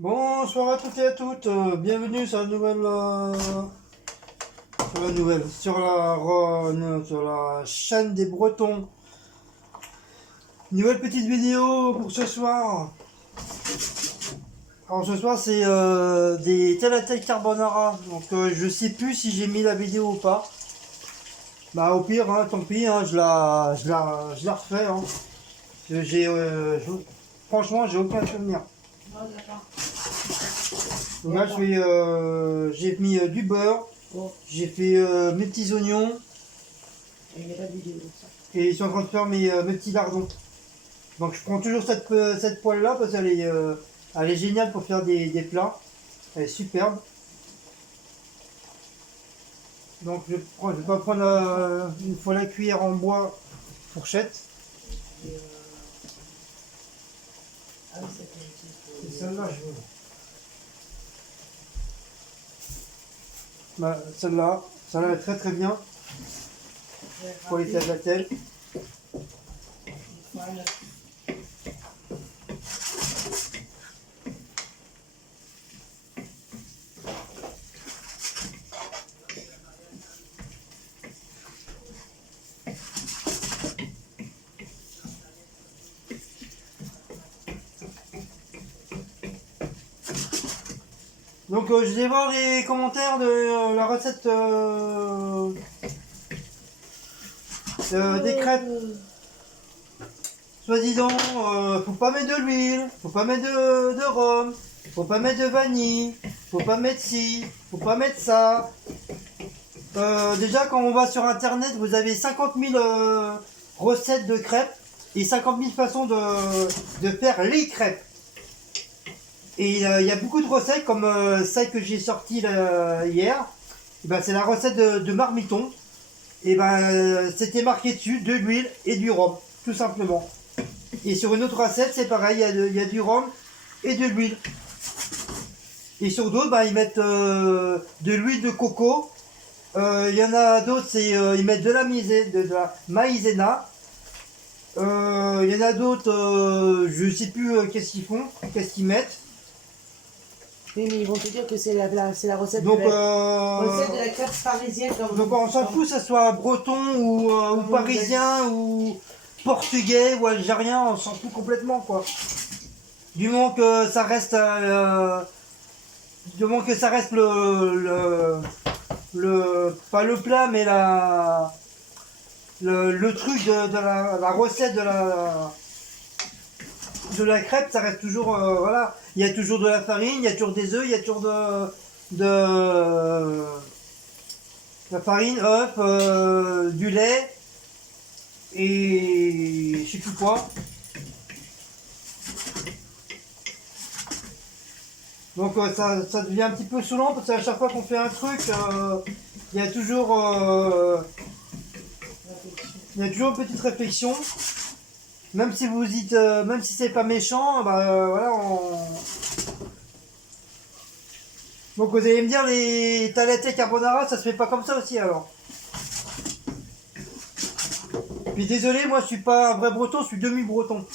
Bonsoir à toutes et à toutes, bienvenue sur la sur la chaîne des Bretons. Nouvelle petite vidéo pour ce soir. Alors ce soir c'est des tagliatelles carbonara, donc je sais plus si j'ai mis la vidéo ou pas. Bah au pire, hein, tant pis, hein, je la refais. Hein. J'ai, franchement j'ai aucun souvenir. Oh, d'accord. Donc là, j'ai mis du beurre, Bon, j'ai fait mes petits oignons il n'y a pas de vidéo de ça. et je suis en train de faire mes petits lardons. Donc je prends toujours cette poêle là parce elle est géniale pour faire des plats. Elle est superbe. Donc je vais pas prendre une fois la cuillère en bois fourchette. Et, ah oui, c'était une C'est celle-là je veux. Bah, celle-là est très très bien pour les tagliatelles. Voilà. Donc je vais voir les commentaires de la recette des crêpes. Soi-disant, faut pas mettre de l'huile, faut pas mettre de rhum, faut pas mettre de vanille, faut pas mettre ci, faut pas mettre ça. Déjà, quand on va sur internet, vous avez 50 000 recettes de crêpes et 50 000 façons de faire les crêpes. Et il y a beaucoup de recettes, comme celle que j'ai sortie hier. Et ben, c'est la recette de marmiton. Et ben, c'était marqué dessus de l'huile et du rhum, tout simplement. Et sur une autre recette, c'est pareil, il y a du rhum et de l'huile. Et sur d'autres, bah, ils mettent de l'huile de coco. Il y en a d'autres, ils mettent de la maïzena. Il y en a d'autres, je sais plus qu'est-ce qu'ils font, qu'est-ce qu'ils mettent. Oui, mais ils vont te dire que c'est la recette, Donc, recette de la crêpe parisienne. Donc on s'en fout, que ce soit breton ou parisien ou portugais ou algérien, on s'en fout complètement quoi. Du moment que ça reste, du moment que ça reste pas le plat mais le truc de la recette de la crêpe, ça reste toujours, voilà, il y a toujours de la farine, il y a toujours des œufs, il y a toujours de la farine, œuf, du lait et je sais plus quoi. Donc ça devient un petit peu saoulant parce qu'à chaque fois qu'on fait un truc, il y a toujours une petite réflexion. Même si vous dites, même si c'est pas méchant, bah voilà. Donc vous allez me dire les tagliatelles carbonara, ça se fait pas comme ça aussi alors. Puis désolé, moi je suis pas un vrai breton, je suis demi-breton.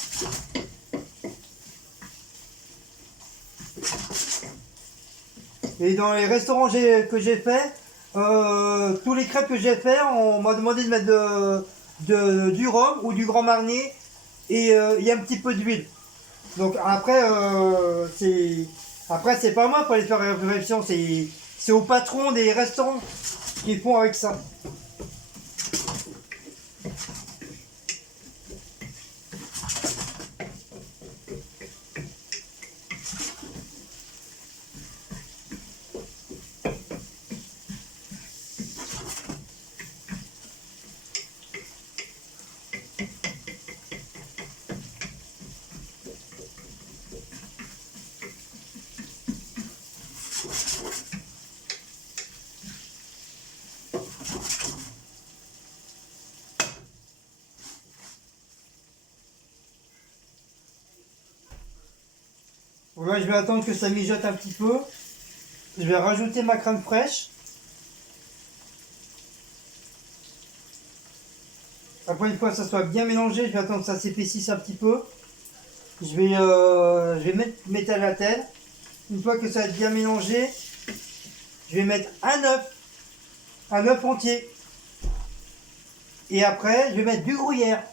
Et dans les restaurants que j'ai fait, tous les crêpes que j'ai fait, on m'a demandé de mettre du rhum ou du Grand Marnier et il y a un petit peu d'huile. Donc après c'est pas moi pour aller faire réflexion, c'est au patron des restaurants qui font avec ça. Donc là je vais attendre que ça mijote un petit peu. Je vais rajouter ma crème fraîche. Après une fois que ça soit bien mélangé, je vais attendre que ça s'épaississe un petit peu. Je vais mettre mes tagliatelles. une fois que ça va être bien mélangé, je vais mettre un œuf entier. Et après, je vais mettre du gruyère.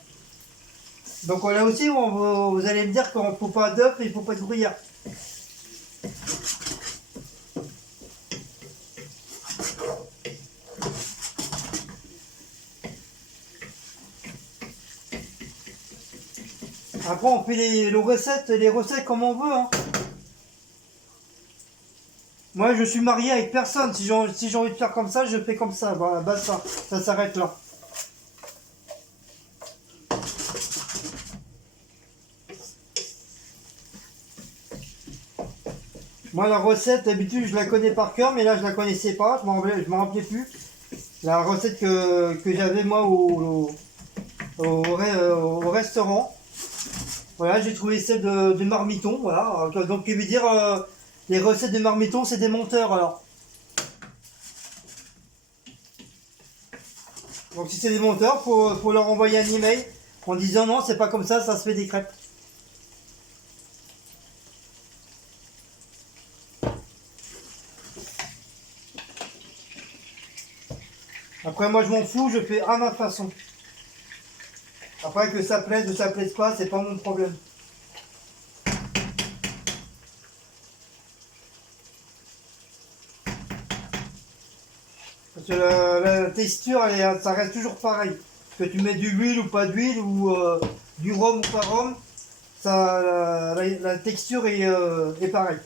Donc là aussi, vous allez me dire qu'il ne faut pas d'œuf et il ne faut pas de gruyère. Après, on fait les recettes comme on veut. Hein. Moi, je suis marié avec personne. Si j'ai envie de faire comme ça, je fais comme ça. Voilà, basta. Ça s'arrête là. Moi, la recette, d'habitude, je la connais par cœur, mais là, je la connaissais pas. Je m'en rappelais plus. La recette que j'avais, moi, au restaurant. Voilà, j'ai trouvé celle de Marmiton. Voilà. Donc, il veut dire, les recettes de Marmiton, c'est des menteurs, alors. Donc, si c'est des menteurs, faut leur envoyer un email en disant non, c'est pas comme ça se fait des crêpes. Après, moi, je m'en fous, je fais à ma façon. Après, que ça plaise ou ça plaise pas, c'est pas mon problème. Parce que la texture, ça reste toujours pareil. Que tu mets du huile ou pas d'huile, ou du rhum ou pas rhum, ça, la texture est pareille.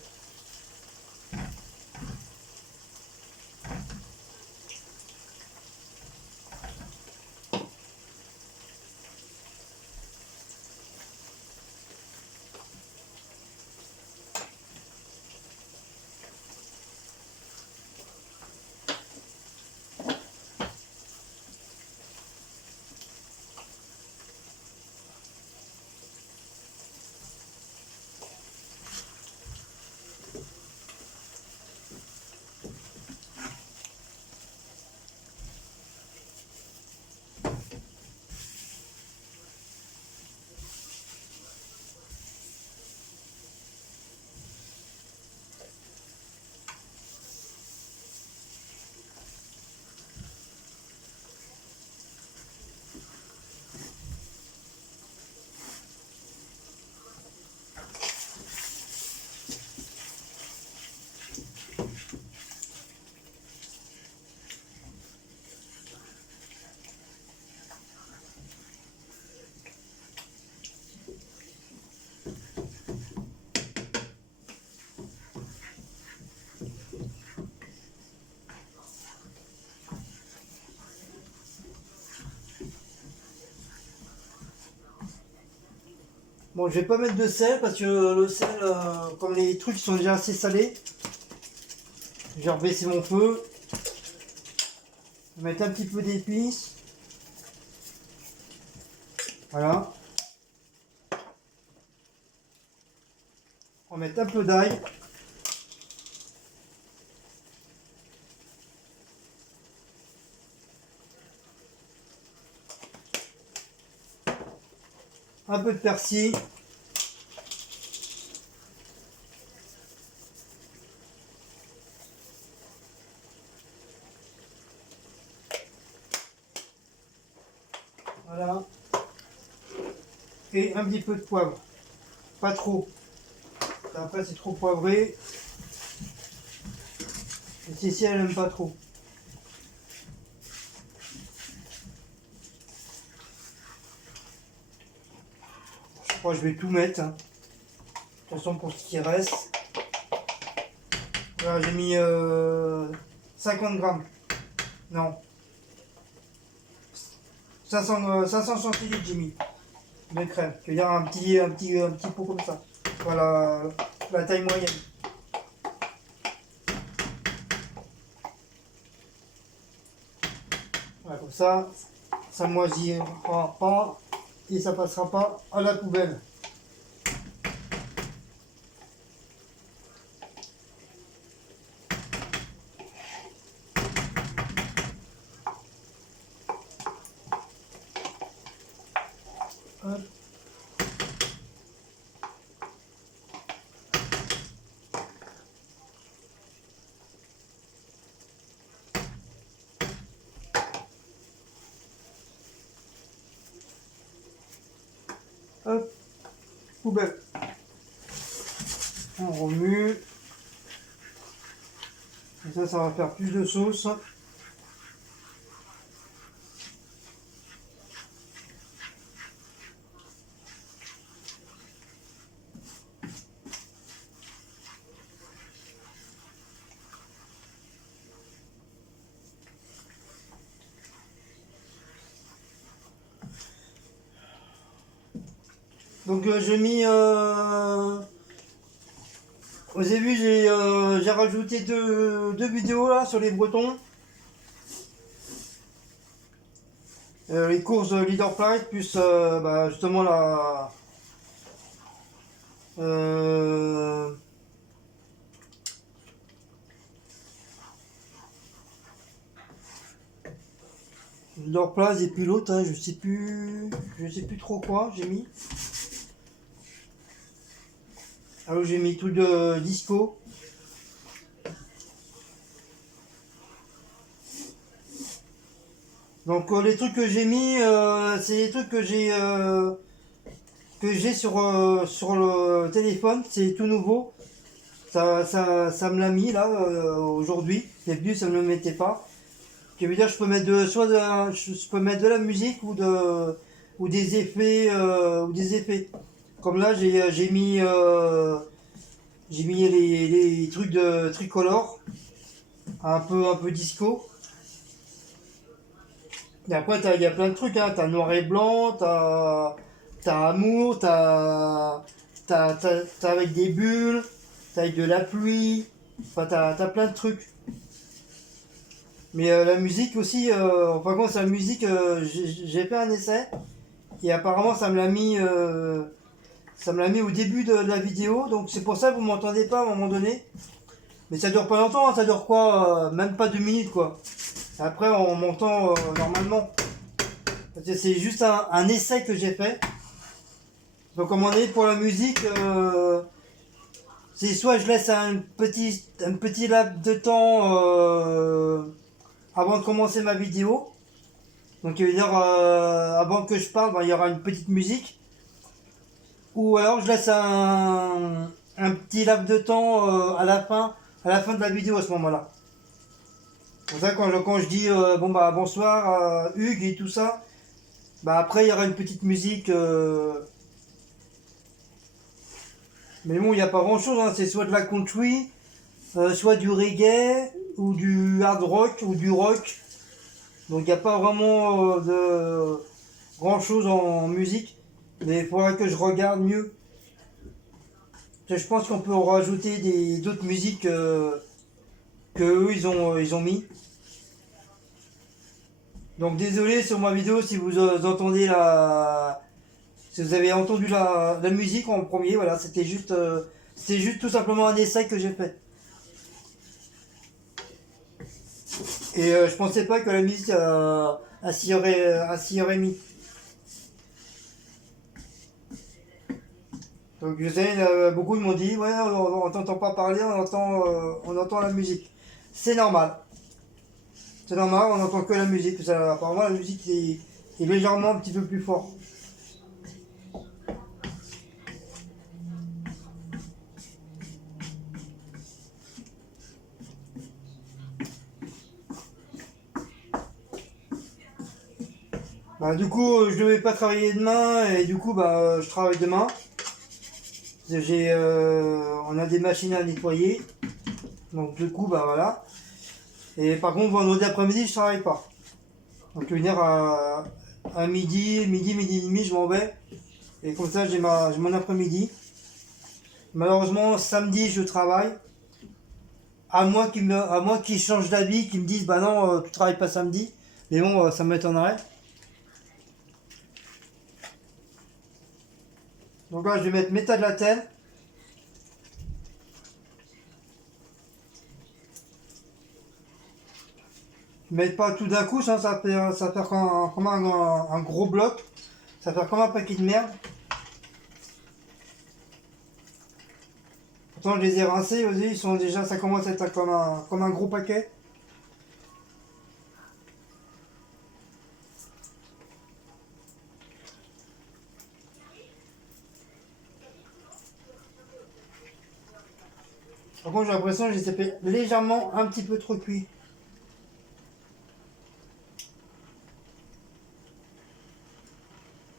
Bon, je vais pas mettre de sel parce que le sel, comme les trucs sont déjà assez salés, je vais rebaisser mon feu. Je vais mettre un petit peu d'épices. Voilà. On va mettre un peu d'ail. Un peu de persil. Voilà. Et un petit peu de poivre. Pas trop. Après, c'est trop poivré. Et Cécile, elle n'aime pas trop. Je crois que je vais tout mettre. Hein. De toute façon, pour ce qui reste. Voilà, j'ai mis 50 grammes. Non. 500 centilitres, j'ai mis de crème. Je veux dire un petit pot comme ça. Voilà la taille moyenne. Voilà, comme ça moisira pas et ça passera pas à la poubelle. Hop. poubelle. On remue. Et ça va faire plus de sauce. Donc j'ai mis au début j'ai rajouté deux vidéos là sur les Bretons. Les courses Leader Price plus bah, justement la Leader Price et puis l'autre, hein, je sais plus trop quoi j'ai mis. Alors j'ai mis tout de disco. Donc les trucs que j'ai mis, c'est les trucs que j'ai sur le téléphone, c'est tout nouveau. Ça me l'a mis là aujourd'hui. D'habitude ça ne me le mettait pas. Ce qui veut dire je peux mettre je peux mettre de la musique ou des effets. Comme là j'ai mis les trucs de tricolore, un peu disco. Et après, il y a plein de trucs, hein. T'as noir et blanc, t'as amour, t'as avec des bulles, t'as avec de la pluie, enfin, t'as plein de trucs. Mais la musique aussi, enfin, quand c'est la musique, j'ai fait un essai, et apparemment, ça me l'a mis au début de la vidéo, donc c'est pour ça que vous m'entendez pas à un moment donné. Mais ça dure pas longtemps, hein. Ça dure quoi, même pas 2 minutes, quoi. Après, on m'entend normalement. Parce que c'est juste un essai que j'ai fait. Donc, comme on est pour la musique, c'est soit je laisse un petit laps de temps avant de commencer ma vidéo. Donc, il veut dire, avant que je parle, ben, il y aura une petite musique. Ou alors je laisse un petit laps de temps à la fin de la vidéo à ce moment-là. C'est pour ça que quand je dis bon bah bonsoir Hugues et tout ça, bah après il y aura une petite musique. Mais bon, il n'y a pas grand chose, hein. C'est soit de la country, soit du reggae, ou du hard rock, ou du rock. Donc il n'y a pas vraiment de grand chose en musique. Mais il faudra que je regarde mieux. Je pense qu'on peut rajouter d'autres musiques que eux ils ont mis. Donc désolé sur ma vidéo si vous entendez si vous avez entendu la musique en premier, voilà, c'était juste tout simplement un essai que j'ai fait. Et je pensais pas que la musique s'y aurait mis. Donc je sais, beaucoup m'ont dit, ouais, on t'entend pas parler, on entend la musique. C'est normal. C'est normal, on n'entend que la musique. Apparemment la musique est légèrement un petit peu plus fort. Bah, du coup, je devais pas travailler demain et du coup, bah, je travaille demain. On a des machines à nettoyer. Donc du coup, bah voilà. Et par contre, vendredi après-midi, je travaille pas. Donc je vais venir à midi et demi, je m'en vais. Et comme ça, j'ai mon après-midi. Malheureusement, samedi, je travaille. À moins qu'ils changent d'avis, qu'ils me disent, bah non, tu travailles pas samedi. Mais bon, ça m'étonnerait. Donc là, je vais mettre méthaglutène. Mais pas tout d'un coup, ça fait comme un gros bloc. Ça fait comme un paquet de merde. Pourtant, je les ai rincés aussi, ils sont déjà, ça commence à être comme un gros paquet. Par contre, j'ai l'impression que j'ai tapé légèrement un petit peu trop cuit.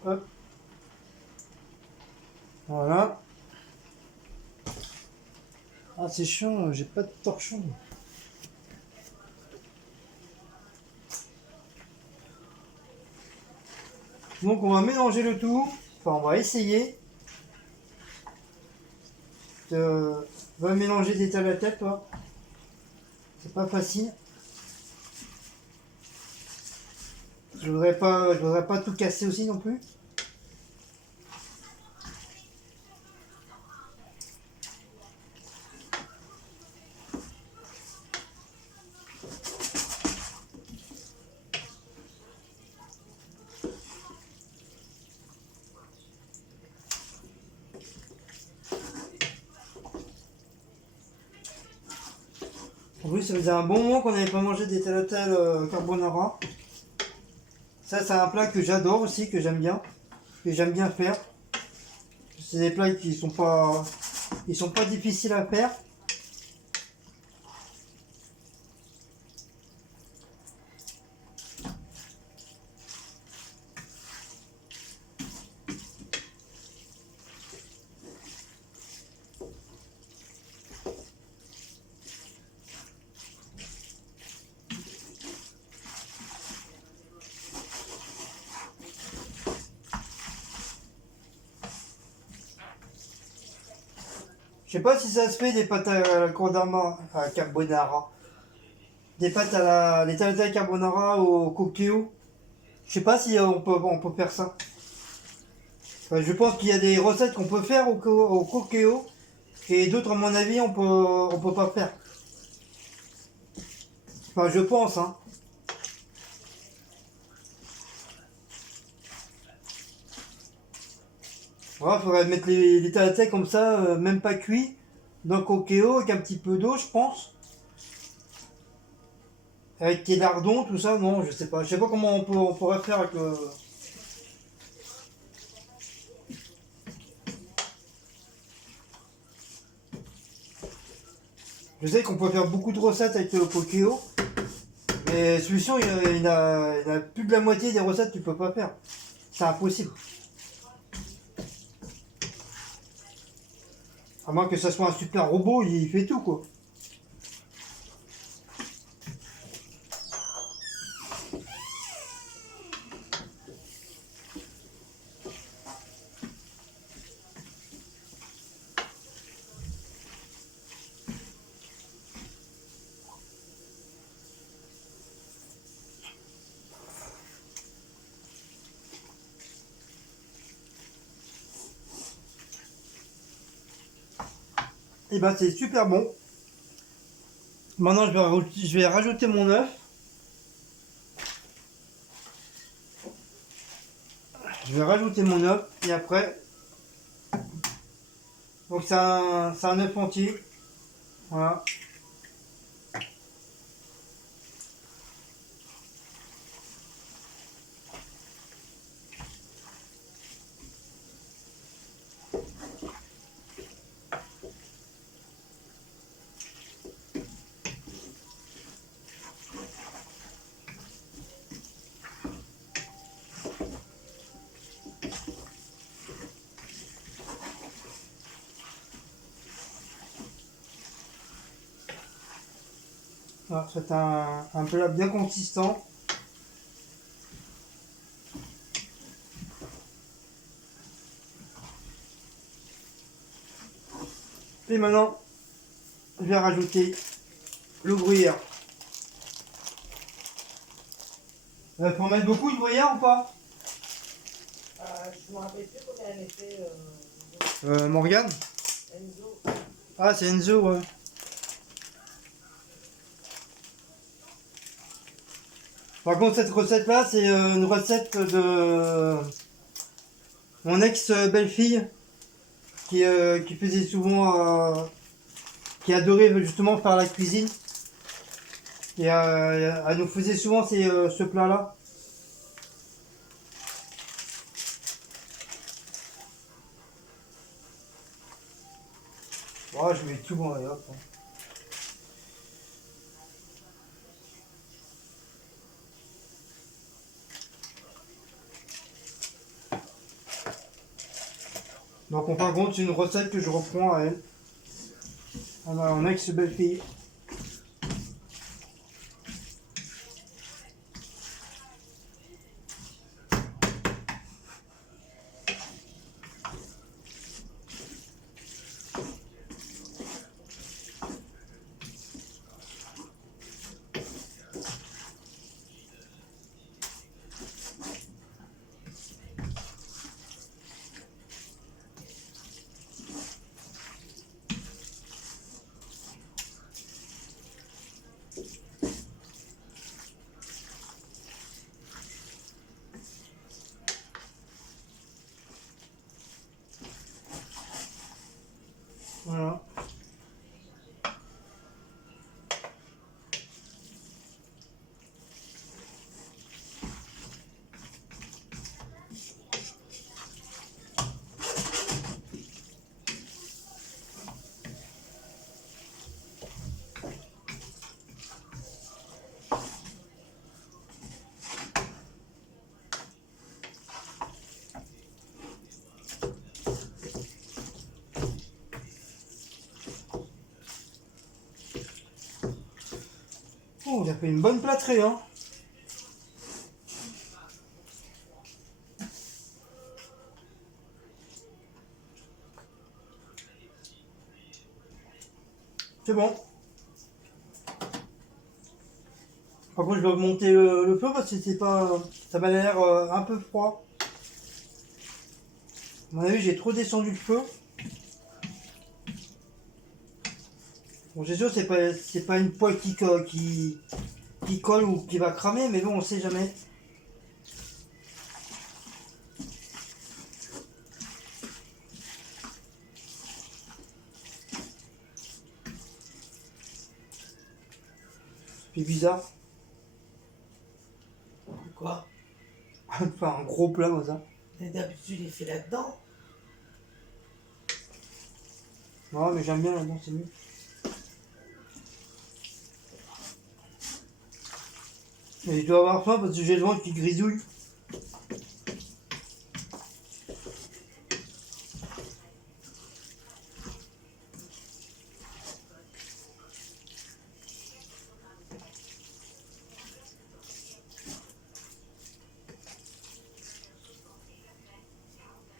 Hop. Voilà. Ah, c'est chiant, j'ai pas de torchon. Donc, on va mélanger le tout. Enfin, on va essayer. Va mélanger des tas à la tête, toi. C'est pas facile. Je voudrais pas tout casser aussi non plus. En plus, ça faisait un bon moment qu'on n'avait pas mangé des tagliatelles carbonara. Ça, c'est un plat que j'adore aussi, que j'aime bien faire. C'est des plats qui ils sont pas difficiles à faire. Je sais pas si ça se fait des pâtes à la carbonara. Des pâtes à les tagliatelles carbonara au cocchio. Je sais pas si on peut faire ça. Je pense qu'il y a des recettes qu'on peut faire au cocchio et d'autres, à mon avis, on peut pas faire. Enfin, je pense, hein. Voilà, faudrait mettre les tagliatelles comme ça, même pas cuits, dans le cocchio avec un petit peu d'eau, je pense. Avec des lardons, tout ça, non, je sais pas. Je sais pas comment on pourrait faire avec le. Je sais qu'on peut faire beaucoup de recettes avec le cocchio, mais celui-ci, il a plus de la moitié des recettes que tu peux pas faire. C'est impossible. À moins que ça soit un super robot, il fait tout, quoi. Et ben c'est super bon. Maintenant je vais rajouter mon œuf. Je vais rajouter mon œuf et après. Donc c'est un œuf entier. Voilà. Voilà, c'est un plat bien consistant. Et maintenant, je vais rajouter le gruyère. Faut en mettre beaucoup de gruyère ou pas Je me rappelle plus combien elle était. Morgane. Enzo. Ah, c'est Enzo, ouais. Par contre, cette recette-là, c'est une recette de mon ex-belle-fille qui faisait souvent, qui adorait justement faire la cuisine. Et elle nous faisait souvent ce plat-là. Oh, je mets tout bon, allez, hop. Donc en fin de compte, c'est une recette que je reprends à elle. À mon ex-belle-fille. Voilà. Oh, il a fait une bonne plâtrée, hein. C'est bon. Par contre, je vais augmenter le feu parce que c'est pas, ça m'a l'air un peu froid. À mon avis, j'ai trop descendu le feu. Bon, c'est sûr, c'est pas une poêle qui colle ou qui va cramer, mais bon, on sait jamais. C'est bizarre. Quoi? Enfin, un gros plat comme ça. Et d'habitude, il fait là-dedans. Non, mais j'aime bien là-dedans, c'est mieux. Mais je dois avoir faim parce que j'ai le ventre qui grisouille.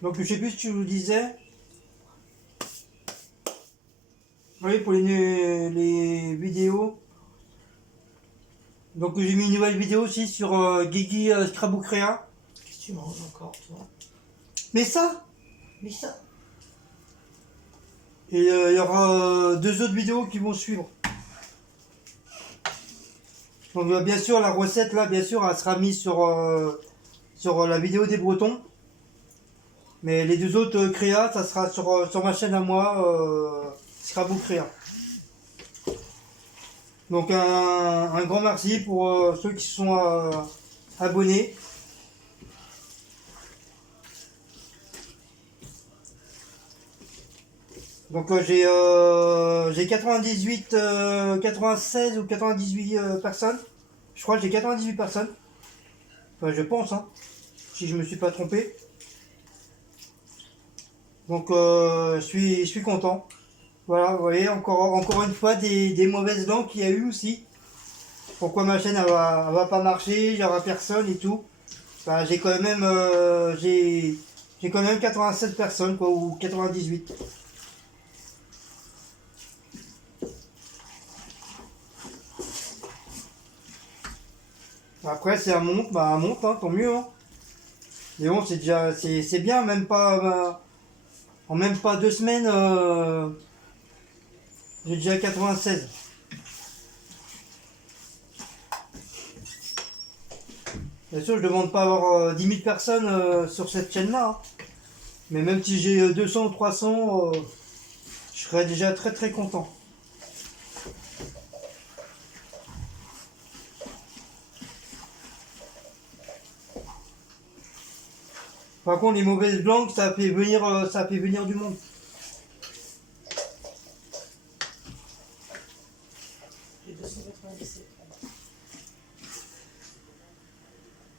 Donc, je sais plus si tu vous disais. Oui, pour les vidéos. Donc, j'ai mis une nouvelle vidéo aussi sur Guigui Scraboucréa. Qu'est-ce que tu manges encore, toi? Mais ça! Mais ça. Et il y aura deux autres vidéos qui vont suivre. Donc, bien sûr, la recette là, bien sûr, elle sera mise sur la vidéo des Bretons. Mais les deux autres créas, ça sera sur ma chaîne à moi, Scrabble Créa. Donc un grand merci pour ceux qui sont abonnés. Donc j'ai 98, 96 ou 98 personnes. Je crois que j'ai 98 personnes. Enfin, je pense, hein, si je me suis pas trompé. Donc je suis content. Voilà, vous voyez, encore une fois des mauvaises langues qu'il y a eu aussi. Pourquoi ma chaîne elle va pas marcher, il y aura personne et tout. Enfin, j'ai quand même 87 personnes quoi, ou 98. Après c'est un monte, bah un monte, hein, tant mieux. Hein. Mais bon, c'est déjà c'est bien, même pas en même pas 2 semaines, j'ai déjà 96. Bien sûr, je ne demande pas avoir 10 000 personnes sur cette chaîne-là. Hein. Mais même si j'ai 200 ou 300, je serais déjà très très content. Par contre, les mauvaises blagues, ça fait venir du monde. J'ai 297.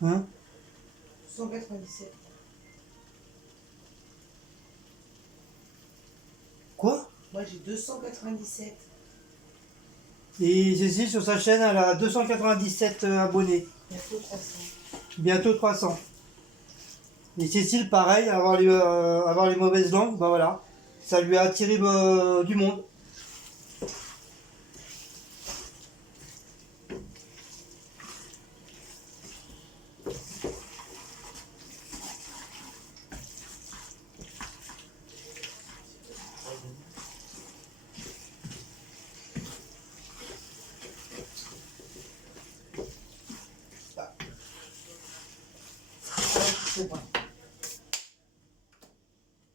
Hein? 297. Quoi? Moi j'ai 297. Et Cécile, sur sa chaîne, elle a 297 abonnés. Bientôt 300. Bientôt 300. Et Cécile, pareil, avoir les mauvaises langues, bah voilà. Ça lui a attiré du monde. C'est bon.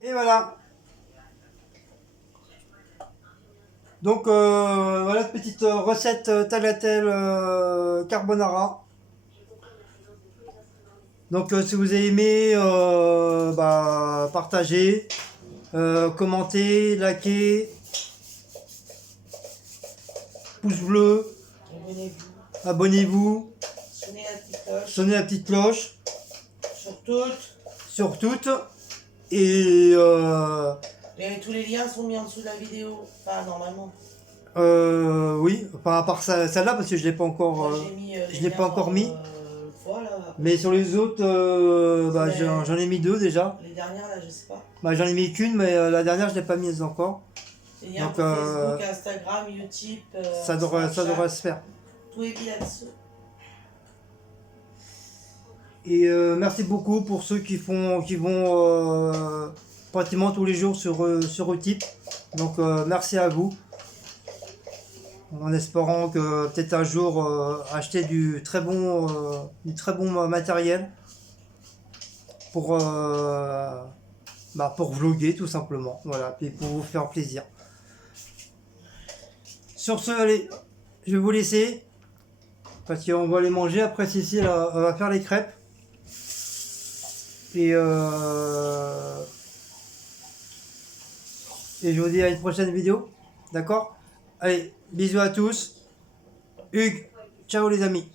Et voilà. Donc voilà cette petite recette tagliatelle carbonara. Donc si vous avez aimé, bah, partagez, commentez, likez, pouce bleu, Abonnez-vous. abonnez-vous, Sonnez la petite cloche. sonnez la petite cloche Sur toutes. sur toutes. Et Et tous les liens sont mis en dessous de la vidéo. Enfin, normalement. oui, enfin à part celle-là parce que je l'ai pas encore, Moi, j'ai mis, les je l'ai pas liens, encore mis. Voilà. Mais sur les autres, bah, Mais- j'en ai mis 2 déjà. Les dernières, là, je sais pas. Bah, j'en ai mis qu'une, mais la dernière je l'ai pas mise encore. Les liens Donc, pour Facebook, Instagram, YouTube. Ça devrait Snapchat. se faire. Tout est mis là-dessus. Et merci beaucoup pour ceux qui vont pratiquement tous les jours sur Utip. Donc merci à vous. En espérant que peut-être un jour acheter du très bon matériel pour pour vloguer tout simplement. Voilà, et pour vous faire plaisir. Sur ce, allez, je vais vous laisser parce qu'on va les manger. Après, Cécile elle va faire les crêpes. Et je vous dis à une prochaine vidéo. D'accord? Allez, bisous à tous. Hugues, ciao les amis.